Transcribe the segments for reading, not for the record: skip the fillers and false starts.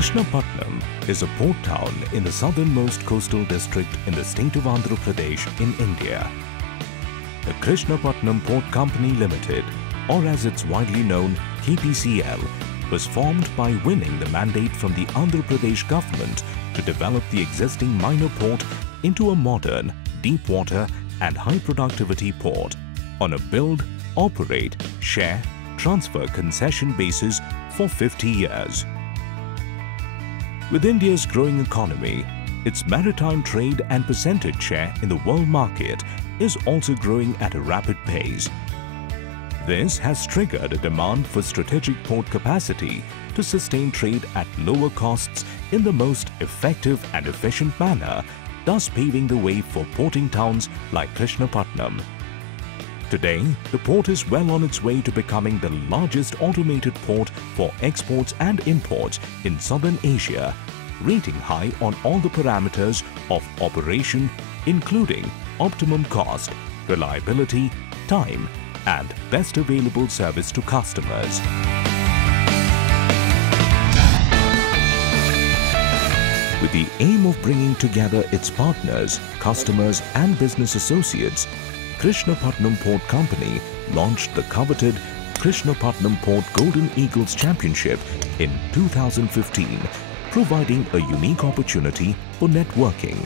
Krishnapatnam is a port town in the southernmost coastal district in the state of Andhra Pradesh in India. The Krishnapatnam Port Company Limited, or as it's widely known, KPCL, was formed by winning the mandate from the Andhra Pradesh government to develop the existing minor port into a modern, deep water and high productivity port on a build, operate, share, transfer concession basis for 50 years. With India's growing economy, its maritime trade and percentage share in the world market is also growing at a rapid pace. This has triggered a demand for strategic port capacity to sustain trade at lower costs in the most effective and efficient manner, thus paving the way for porting towns like Krishnapatnam. Today, the port is well on its way to becoming the largest automated port for exports and imports in Southern Asia, rating high on all the parameters of operation, including optimum cost, reliability, time, and best available service to customers. With the aim of bringing together its partners, customers, and business associates, Krishnapatnam Port Company launched the coveted Krishnapatnam Port Golden Eagles Championship in 2015, providing a unique opportunity for networking.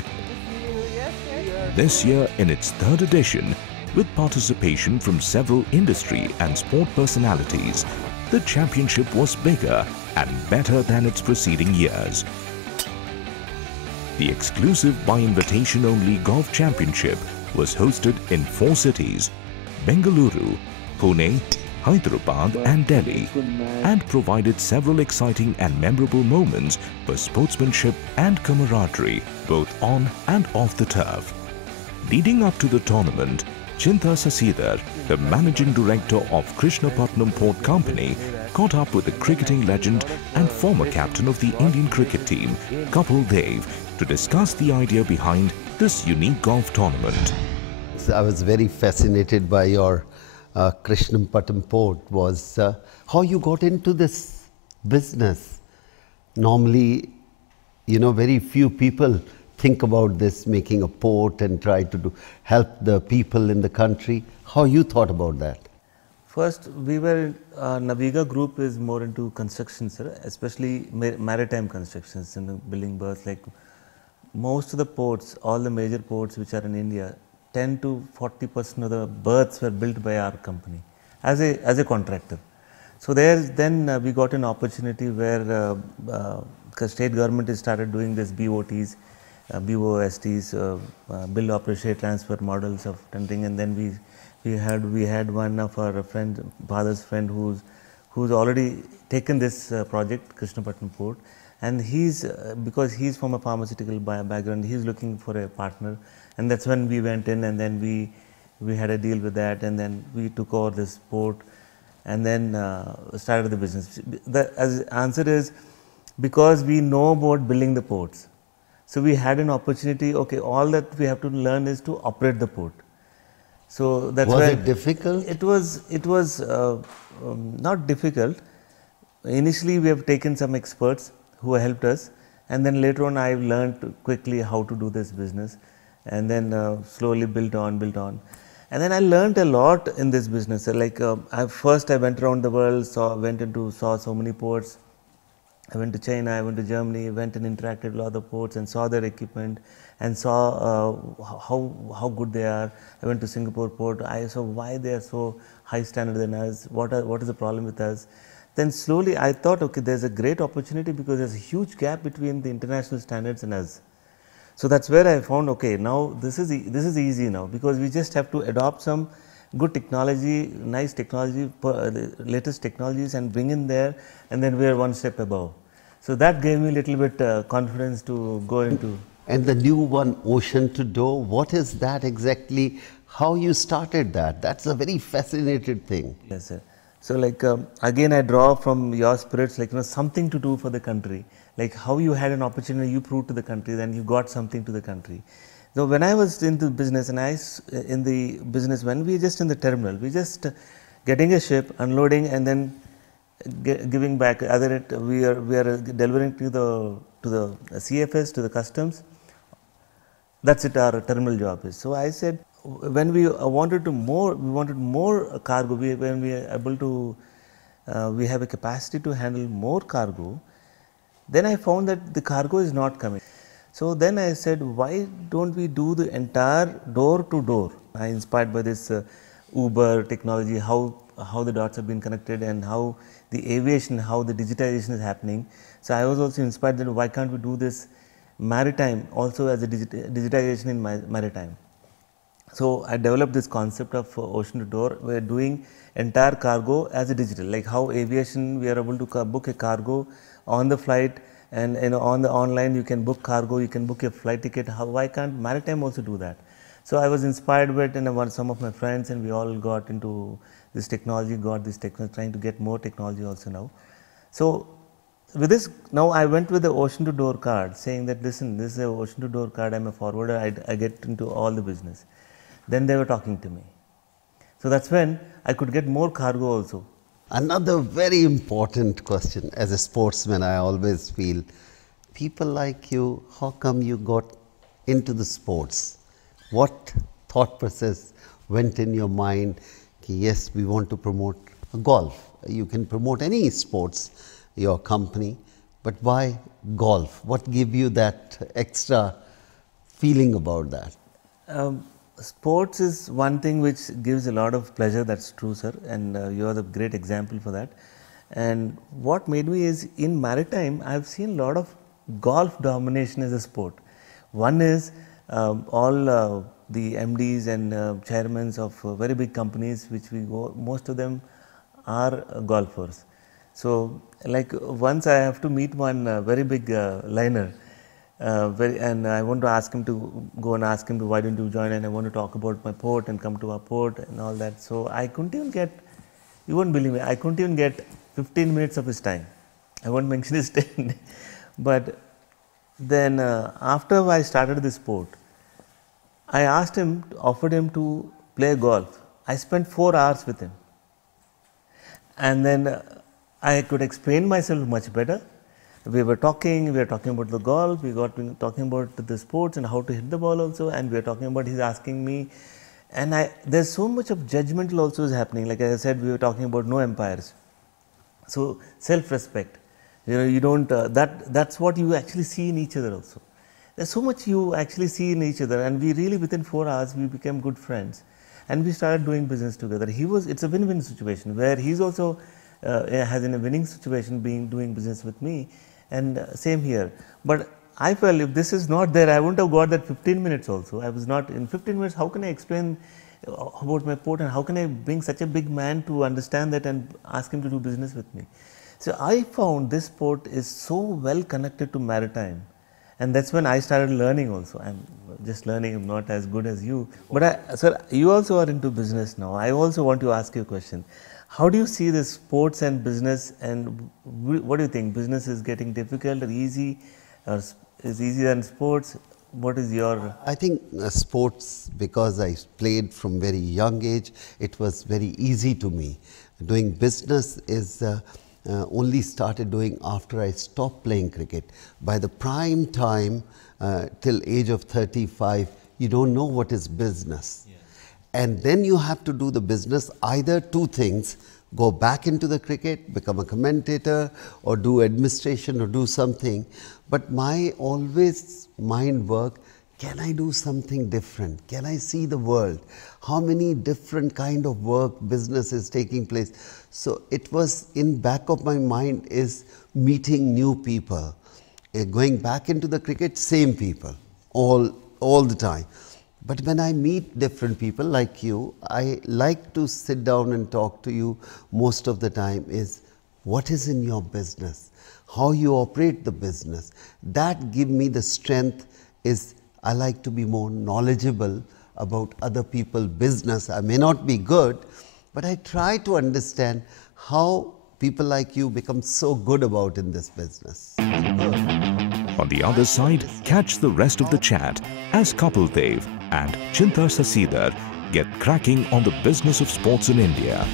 This year, in its third edition, with participation from several industry and sport personalities, the championship was bigger and better than its preceding years. The exclusive by invitation only golf championship was hosted in 4 cities: Bengaluru, Pune, Hyderabad and Delhi, and provided several exciting and memorable moments for sportsmanship and camaraderie both on and off the turf. Leading up to the tournament, Chinta Sasidhar, the managing director of Krishnapatnam Port Company, caught up with the cricketing legend and former captain of the Indian cricket team, Kapil Dev, to discuss the idea behind this unique golf tournament. I was very fascinated by your Krishnapatnam Port. Was how you got into this business. Normally, very few people think about this, making a port and try to help the people in the country. How you thought about that? First, we were, Naviga group is more into construction, sir, especially maritime constructions and building berths. Like most of the ports, all the major ports which are in India, 10 to 40% of the berths were built by our company as a contractor. So then we got an opportunity where the state government has started doing this BOTs, BOSTs, build, operate, share, transfer models of tendering, and then we had one of our father's friend who's already taken this project, Krishnapatnam Port, and because he's from a pharmaceutical background, he's looking for a partner, and that's when we went in, and then we had a deal with that, and then we took over this port, and then started the business. The answer is because we know about building the ports. So we had an opportunity. Okay, all that we have to learn is to operate the port. So that's why. Was it difficult? It was not difficult. Initially, we have taken some experts who helped us, and then later on, I've learned quickly how to do this business, and then slowly built on. And then I learned a lot in this business. Like first, I went around the world, saw so many ports. I went to China, I went to Germany, went and interacted with other ports and saw their equipment and saw how good they are. I went to Singapore port, I saw why they are so high standard than us, what is the problem with us. Then slowly I thought, okay, there's a great opportunity because there's a huge gap between the international standards and us. So that's where I found, okay, now this is easy now, because we just have to adopt some good technology, nice technology, latest technologies, and bring in there, and then we are one step above. So that gave me a little bit confidence to go into. And the new one, Ocean to Door, what is that exactly? How you started that? That's a very fascinating thing. Yes, sir. So like again, I draw from your spirits, like something to do for the country. Like how you had an opportunity, you proved to the country, then you got something to the country. So when I was into business, when we just in the terminal, we just getting a ship, unloading, and then giving back. Either we are delivering to the CFS, to the customs. That's it. Our terminal job is. So I said, when we wanted more cargo. When we are able to, we have a capacity to handle more cargo. Then I found that the cargo is not coming. So then I said, why don't we do the entire door to door? I inspired by this Uber technology, how the dots have been connected, and how the aviation, how the digitization is happening. So I was also inspired that why can't we do this maritime also as a digitization in maritime. So I developed this concept of ocean to door. We are doing entire cargo as a digital, like how aviation we are able to book a cargo on the flight, and on the online you can book cargo, you can book a flight ticket. Why can't maritime also do that? So I was inspired by it, and some of my friends, and we all got into this technology, trying to get more technology also now. So with this, now I went with the ocean to door card, saying that listen, this is an ocean to door card, I'm a forwarder, I get into all the business. Then they were talking to me. So that's when I could get more cargo also. Another very important question. As a sportsman, I always feel, people like you, how come you got into the sports? What thought process went in your mind? Yes, we want to promote golf. You can promote any sports, your company, but why golf? What gave you that extra feeling about that? Sports is one thing which gives a lot of pleasure, that's true, sir, and you are the great example for that. And what made me is, in maritime, I have seen a lot of golf domination as a sport. One is all the MDs and chairmen of very big companies which we go, most of them are golfers. So like once I have to meet one very big liner, and I want to ask him to go and ask him to, why don't you join, and I want to talk about my port and come to our port and all that. So I couldn't even get, you won't believe me, I couldn't even get 15 minutes of his time. I won't mention his name. But then after I started this sport, I asked him, offered him to play golf. I spent 4 hours with him. And then I could explain myself much better. We were talking about the golf, we got talking about the sports and how to hit the ball also, and we were talking about, he's asking me, and there's so much of judgmental also is happening. Like I said, we were talking about no empires. So self-respect, you don't, that's what you actually see in each other also. There's so much you actually see in each other, and we really, within 4 hours, we became good friends, and we started doing business together. It's a win-win situation where he's also has in a winning situation doing business with me. And same here. But I felt if this is not there, I wouldn't have got that 15 minutes also. I was not, in 15 minutes, how can I explain about my port, and how can I bring such a big man to understand that and ask him to do business with me? So I found this port is so well connected to maritime, and that's when I started learning also. I'm just learning, I'm not as good as you. But sir, you also are into business now. I also want to ask you a question. How do you see this sports and business, and what do you think? Business is getting difficult or easy, or is easier than sports? What is your? I think sports, because I played from very young age, it was very easy to me. Doing business is only started doing after I stopped playing cricket. By the prime time, till age of 35, you don't know what is business. Yeah. And then you have to do the business, either two things: go back into the cricket, become a commentator, or do administration, or do something. But my always mind work, can I do something different? Can I see the world? How many different kind of work, business is taking place? So it was in back of my mind is meeting new people. Going back into the cricket, same people, all the time. But when I meet different people like you, I like to sit down and talk to you most of the time is, what is in your business? How you operate the business? That give me the strength is, I like to be more knowledgeable about other people's business. I may not be good, but I try to understand how people like you become so good about in this business. On the other side, catch the rest of the chat as Kapil Dev and Chinta Sasidhar get cracking on the business of sports in India.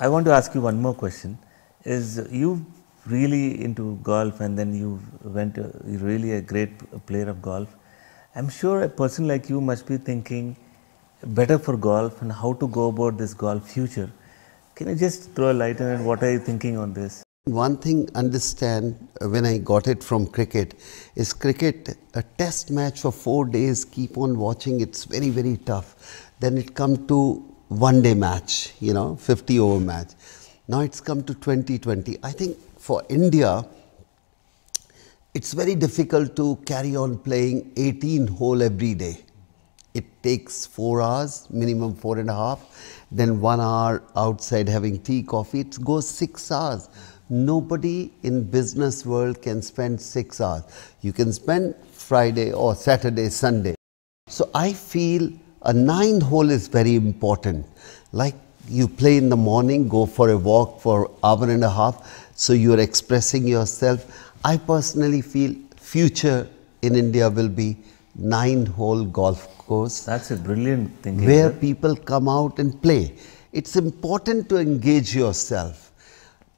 I want to ask you one more question. Is you really into golf and then you you're really a great player of golf. I'm sure a person like you must be thinking better for golf and how to go about this golf future. Can you just throw a light on it? What are you thinking on this? One thing understand when I got it from cricket is cricket, a test match for 4 days, keep on watching, it's very, very tough. Then it come to one day match, 50 over match. Now it's come to 2020. I think for India, it's very difficult to carry on playing 18 hole every day. It takes 4 hours, minimum 4.5, then 1 hour outside having tea, coffee, it goes 6 hours. Nobody in business world can spend 6 hours. You can spend Friday or Saturday, Sunday. So I feel a 9 hole is very important. Like you play in the morning, go for a walk for 1.5 hours, so you're expressing yourself. I personally feel future in India will be 9 hole golf course. That's a brilliant thing. Where people come out and play. It's important to engage yourself.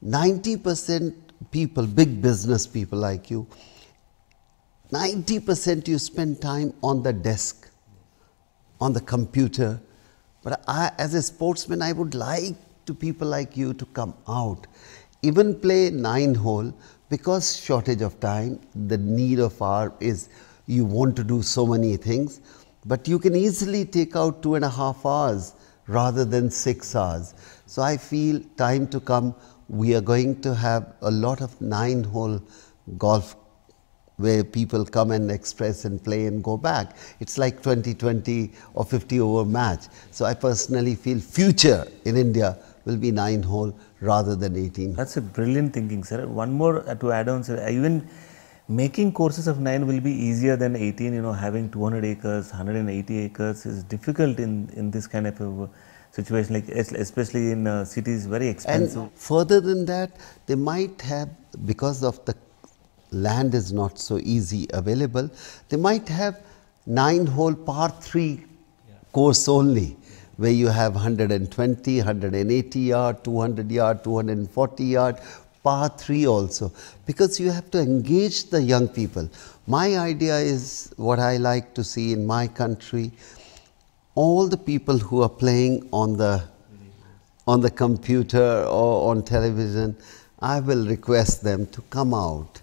90% people, big business people like you, 90% you spend time on the desk, on the computer. But as a sportsman, I would like to people like you to come out, even play 9 hole, because shortage of time, the need of hour is you want to do so many things, but you can easily take out 2.5 hours rather than 6 hours. So I feel time to come, we are going to have a lot of 9 hole golf where people come and express and play and go back. It's like 2020 or 50 over match. So I personally feel future in India will be 9 hole rather than 18. That's a brilliant thinking, sir. One more to add on, sir. Even making courses of 9 will be easier than 18. Having 200 acres, 180 acres is difficult in this kind of a situation, like especially in cities, very expensive. And further than that, they might have, because of the land is not so easy available, they might have 9 hole par 3 course only, where you have 120, 180 yard, 200 yard, 240 yard, par 3 also, because you have to engage the young people. My idea is what I like to see in my country, all the people who are playing on the computer or on television, I will request them to come out,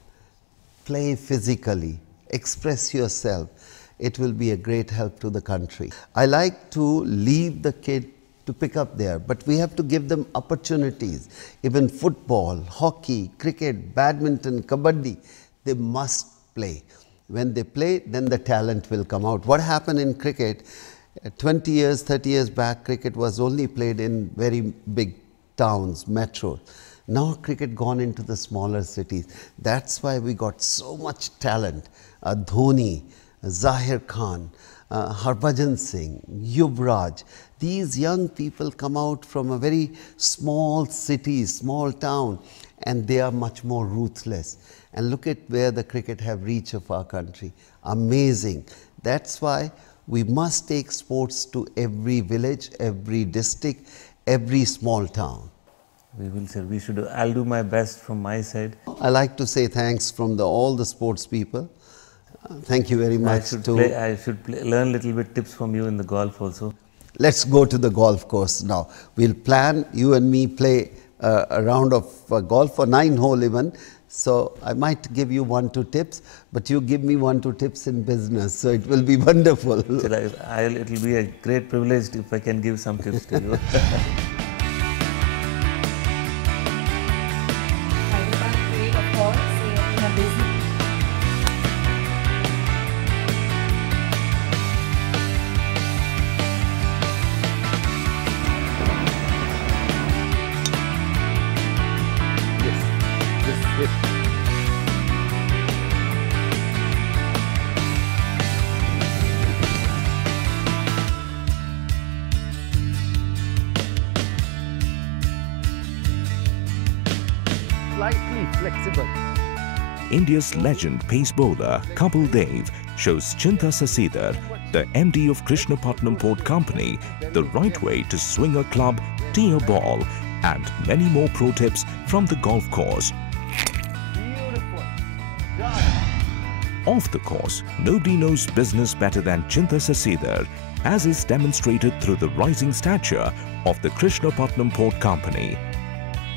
play physically, express yourself. It will be a great help to the country. I like to leave the kid to pick up there, but we have to give them opportunities. Even football, hockey, cricket, badminton, kabaddi, they must play. When they play, then the talent will come out. What happened in cricket, 20 years, 30 years back, cricket was only played in very big towns, metros. Now cricket gone into the smaller cities. That's why we got so much talent. Dhoni, Zahir Khan, Harbhajan Singh, Yuvraj. These young people come out from a very small city, small town, and they are much more ruthless. And look at where the cricket have reached of our country. Amazing. That's why we must take sports to every village, every district, every small town. We will, sir. We should. I'll do my best from my side. I like to say thanks from all the sports people. Thank you very much. I should learn a little bit tips from you in the golf also. Let's go to the golf course now. We'll plan, you and me play a round of golf for 9 hole even. So I might give you 1-2 tips, but you give me 1-2 tips in business. So it will be wonderful. So it will be a great privilege if I can give some tips to you. Slightly flexible. India's legend pace bowler Kapil Dev shows Chinta Sasidhar, the MD of Krishnapatnam Port Company, the right way to swing a club, tee a ball and many more pro tips from the golf course. Beautiful. Off the course, nobody knows business better than Chinta Sasidhar, as is demonstrated through the rising stature of the Krishnapatnam Port Company.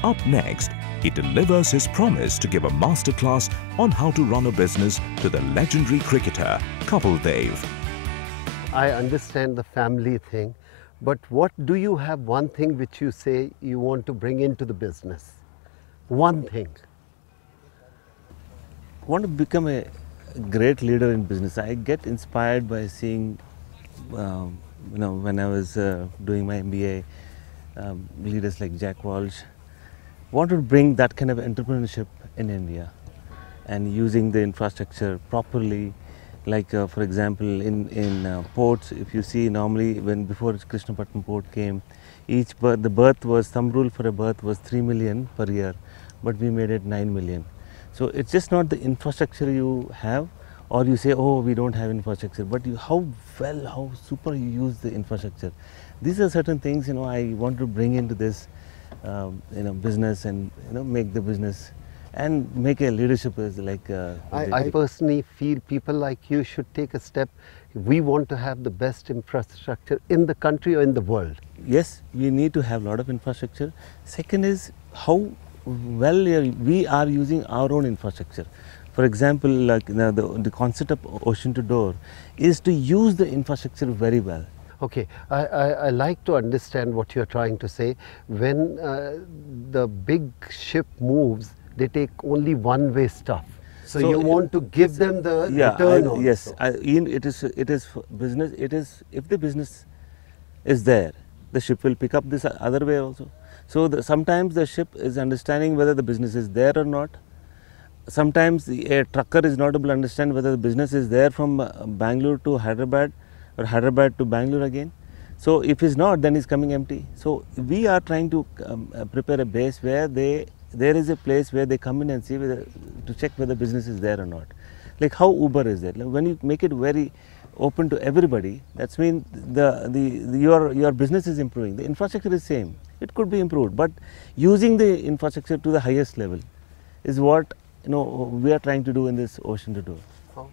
Up next, he delivers his promise to give a masterclass on how to run a business to the legendary cricketer Kapil Dev. I understand the family thing, but what do you have one thing which you say you want to bring into the business? One thing. I want to become a great leader in business. I get inspired by seeing, when I was doing my MBA, leaders like Jack Walsh. Wanted to bring that kind of entrepreneurship in India and using the infrastructure properly. Like for example, in ports, if you see normally before Krishnapatnam port came, thumb rule for a berth was 3 million per year, but we made it 9 million. So it's just not the infrastructure you have, or you say, oh, we don't have infrastructure, but how super you use the infrastructure. These are certain things, I want to bring into this, business, and make the business and make a leadership as like. I personally feel people like you should take a step. We want to have the best infrastructure in the country or in the world. Yes, we need to have a lot of infrastructure. Second is how well we are using our own infrastructure. For example, like the concept of ocean to door is to use the infrastructure very well. Okay, I like to understand what you're trying to say. When the big ship moves, they take only one-way stuff. So you want to give them the return also. Yes, it is business. It is, if the business is there, the ship will pick up this other way also. So sometimes the ship is understanding whether the business is there or not. Sometimes a trucker is not able to understand whether the business is there from Bangalore to Hyderabad or Hyderabad to Bangalore again. So if it's not, then it's coming empty. So we are trying to prepare a base where there is a place where they come in and see to check whether business is there or not. Like how Uber is there. Like when you make it very open to everybody, that's mean your business is improving. The infrastructure is same. It could be improved, but using the infrastructure to the highest level is what we are trying to do in this ocean to door. Oh,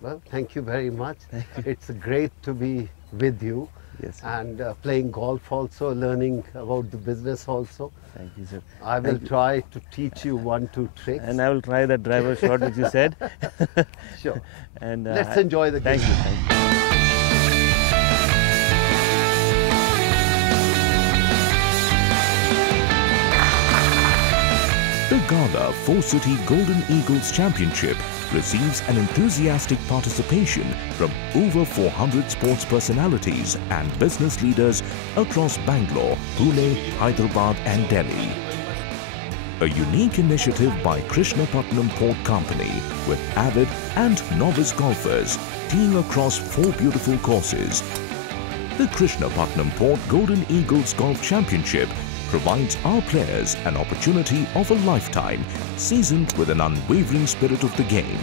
well, thank you very much. It's great to be with you. Yes, sir. And playing golf also, learning about the business also. Thank you, sir. I will try to teach you 1-2 tricks. And I will try that driver shot which you said. Sure. And let's enjoy the game. Thank you. Thank you. The Gala 4-City Golden Eagles Championship receives an enthusiastic participation from over 400 sports personalities and business leaders across Bangalore, Pune, Hyderabad and Delhi. A unique initiative by Krishnapatnam Port Company with avid and novice golfers teeing across 4 beautiful courses. The Krishnapatnam Port Golden Eagles Golf Championship provides our players an opportunity of a lifetime, seasoned with an unwavering spirit of the game.